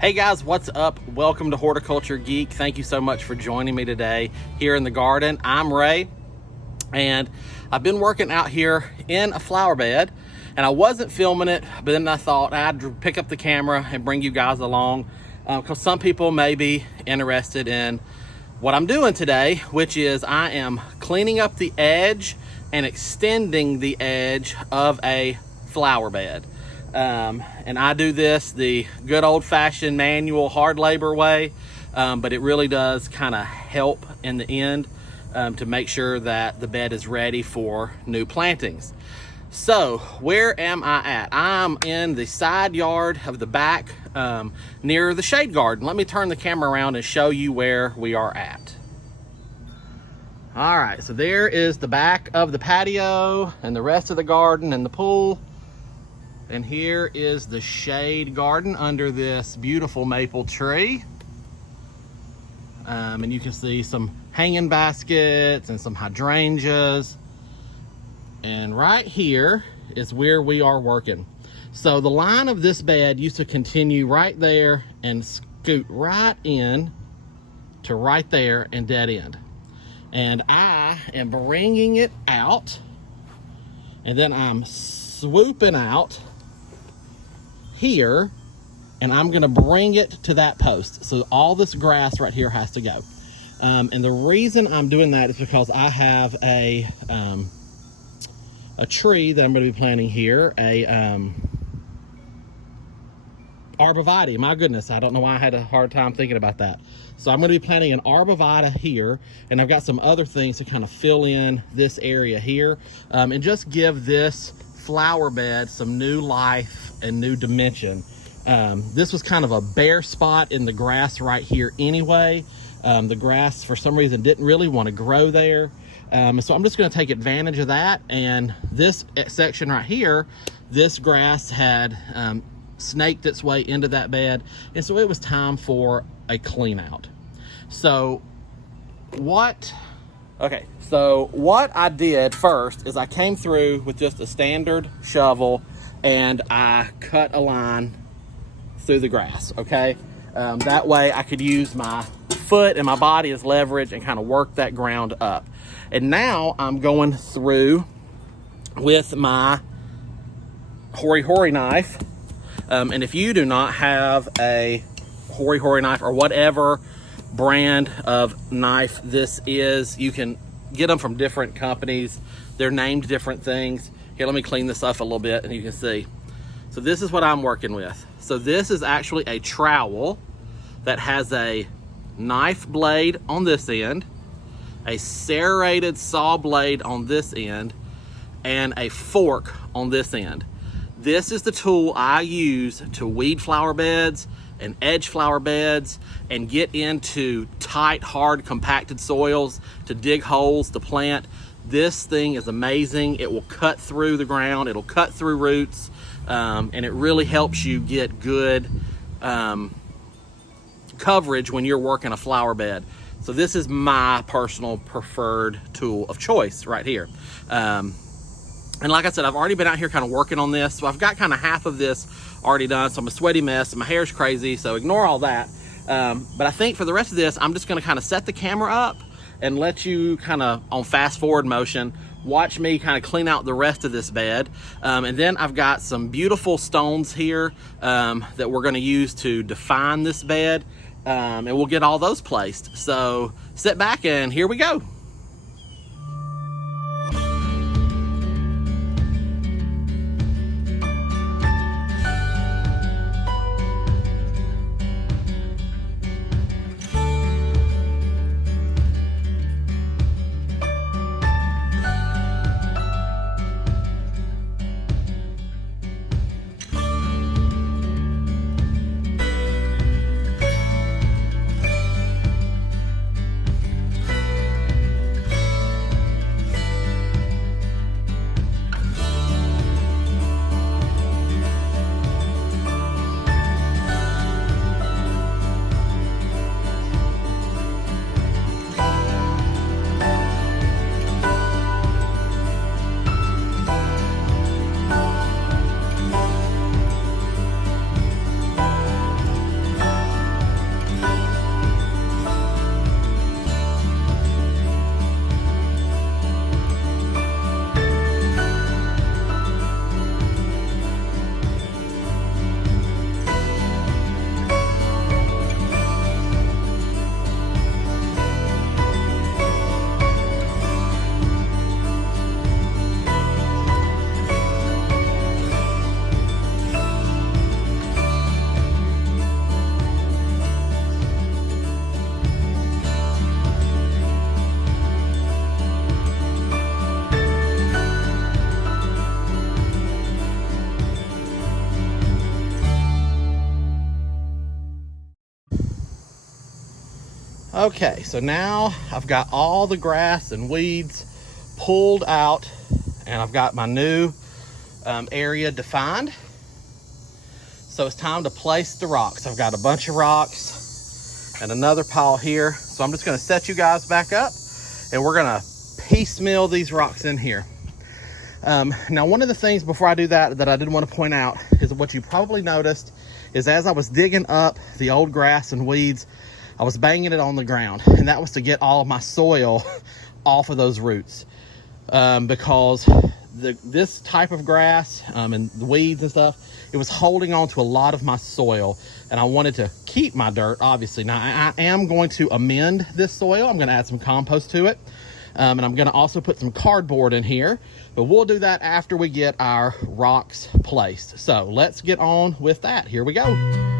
Hey guys, what's up? Welcome to Horticulture Geek. Thank you so much for joining me today here in the garden. I'm Ray, and I've been working out here in a flower bed, and I wasn't filming it, but then I thought I'd pick up the camera and bring you guys along because some people may be interested in what I'm doing today, which is I am cleaning up the edge and extending the edge of a flower bed. And I do this the good old-fashioned manual hard labor way, but it really does kind of help in the end to make sure that the bed is ready for new plantings. So where am I at? I'm in the side yard of the back near the shade garden. Let me turn the camera around and show you where we are at. All right, so there is the back of the patio and the rest of the garden and the pool. And here is the shade garden under this beautiful maple tree. And you can see some hanging baskets and some hydrangeas. And right here is where we are working. So the line of this bed used to continue right there and scoot right in to right there and dead end. And I am bringing it out, and then I'm swooping out here, and I'm gonna bring it to that post. So all this grass right here has to go. And the reason I'm doing that is because I have a tree that I'm gonna be planting here, arborvitae. My goodness, I don't know why I had a hard time thinking about that. So I'm gonna be planting an arborvitae here, and I've got some other things to kind of fill in this area here, and just give this flower bed some new life and new dimension. This was kind of a bare spot in the grass right here anyway. The grass for some reason didn't really want to grow there, so I'm just going to take advantage of that. And this section right here, this grass had snaked its way into that bed, and so it was time for a clean out. So what I did first is I came through with just a standard shovel and I cut a line through the grass, okay? That way I could use my foot and my body as leverage and kind of work that ground up. And now I'm going through with my Horticulture knife. And if you do not have a Horticulture knife or whatever brand of knife this is, you can get them from different companies. They're named different things. Here, let me clean this up a little bit and you can see. So this is what I'm working with. So this is actually a trowel that has a knife blade on this end, a serrated saw blade on this end, and a fork on this end. This is the tool I use to weed flower beds and edge flower beds and get into tight, hard, compacted soils to dig holes to plant. This thing is amazing. It will cut through the ground, it'll cut through roots, and it really helps you get good coverage when you're working a flower bed. So this is my personal preferred tool of choice right here. And like I said, I've already been out here kind of working on this. So I've got kind of half of this already done. So I'm a sweaty mess and my hair's crazy, so ignore all that. But I think for the rest of this, I'm just gonna kind of set the camera up and let you kind of on fast forward motion, watch me kind of clean out the rest of this bed. And then I've got some beautiful stones here that we're gonna use to define this bed. And we'll get all those placed. So sit back and here we go. Okay, so now I've got all the grass and weeds pulled out, and I've got my new area defined. So it's time to place the rocks. I've got a bunch of rocks and another pile here. So I'm just gonna set you guys back up, and we're gonna piecemeal these rocks in here. Now, one of the things before I do that I did want to point out is what you probably noticed is as I was digging up the old grass and weeds, I was banging it on the ground, and that was to get all of my soil off of those roots, because this type of grass and the weeds and stuff, it was holding on to a lot of my soil, and I wanted to keep my dirt, obviously. Now, I am going to amend this soil. I'm going to add some compost to it, and I'm going to also put some cardboard in here, but we'll do that after we get our rocks placed. So let's get on with that. Here we go.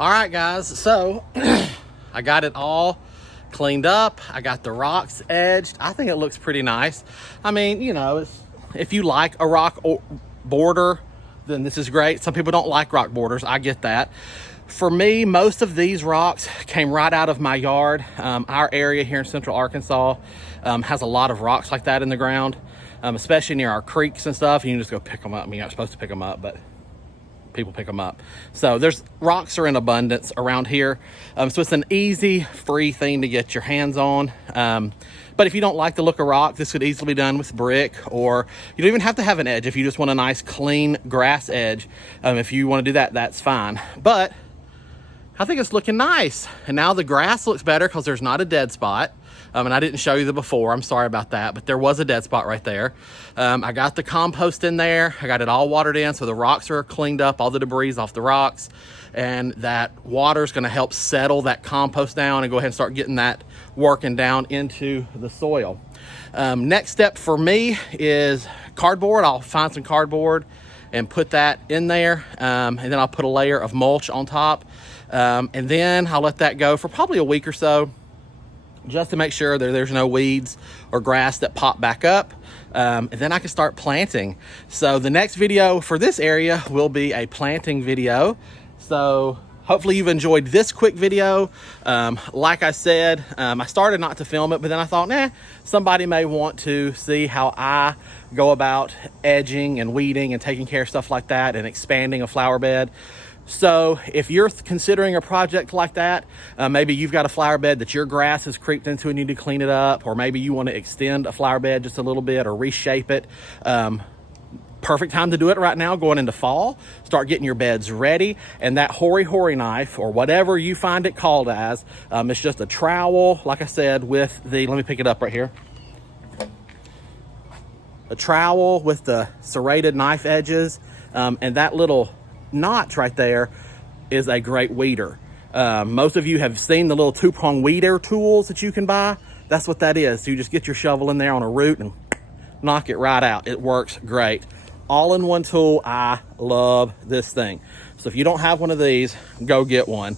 All right, guys, so I got it all cleaned up. I got the rocks edged. I think it looks pretty nice. I mean, you know, if you like a rock border, then this is great. Some people don't like rock borders. I get that. For me, most of these rocks came right out of my yard. Our area here in Central Arkansas has a lot of rocks like that in the ground, especially near our creeks and stuff. You can just go pick them up. I mean, you're not supposed to pick them up, but people pick them up. So rocks are in abundance around here. So it's an easy, free thing to get your hands on. But if you don't like the look of rock, this could easily be done with brick, or you don't even have to have an edge. If you just want a nice, clean grass edge, if you want to do that, that's fine. But I think it's looking nice. And now the grass looks better because there's not a dead spot. And I didn't show you the before. I'm sorry about that, but there was a dead spot right there. I got the compost in there. I got it all watered in, so the rocks are cleaned up, all the debris off the rocks, and that water is going to help settle that compost down and go ahead and start getting that working down into the soil. Next step for me is cardboard. I'll find some cardboard and put that in there, and then I'll put a layer of mulch on top, and then I'll let that go for probably a week or so, just to make sure that there's no weeds or grass that pop back up. And then I can start planting. So the next video for this area will be a planting video. So hopefully you've enjoyed this quick video. Like I said, I started not to film it, but then I thought, somebody may want to see how I go about edging and weeding and taking care of stuff like that and expanding a flower bed. So if you're considering a project like that, maybe you've got a flower bed that your grass has creeped into and you need to clean it up, or maybe you want to extend a flower bed just a little bit or reshape it. Perfect time to do it right now, going into fall. Start getting your beds ready. And that Hori knife, or whatever you find it called as, it's just a trowel, like I said, with the, let me pick it up right here. A trowel with the serrated knife edges, and that little notch right there is a great weeder. Most of you have seen the little 2-prong weeder tools that you can buy. That's what that is. So you just get your shovel in there on a root and knock it right out. It works great. All-in-one tool. I love this thing. So if you don't have one of these, go get one.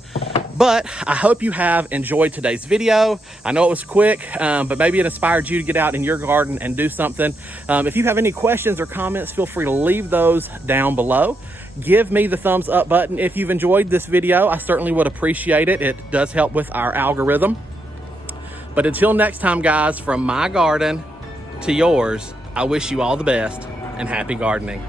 But I hope you have enjoyed today's video. I know it was quick, but maybe it inspired you to get out in your garden and do something. If you have any questions or comments, feel free to leave those down below. Give me the thumbs up button if you've enjoyed this video. I certainly would appreciate it. It does help with our algorithm. But until next time, guys, from my garden to yours, I wish you all the best and happy gardening.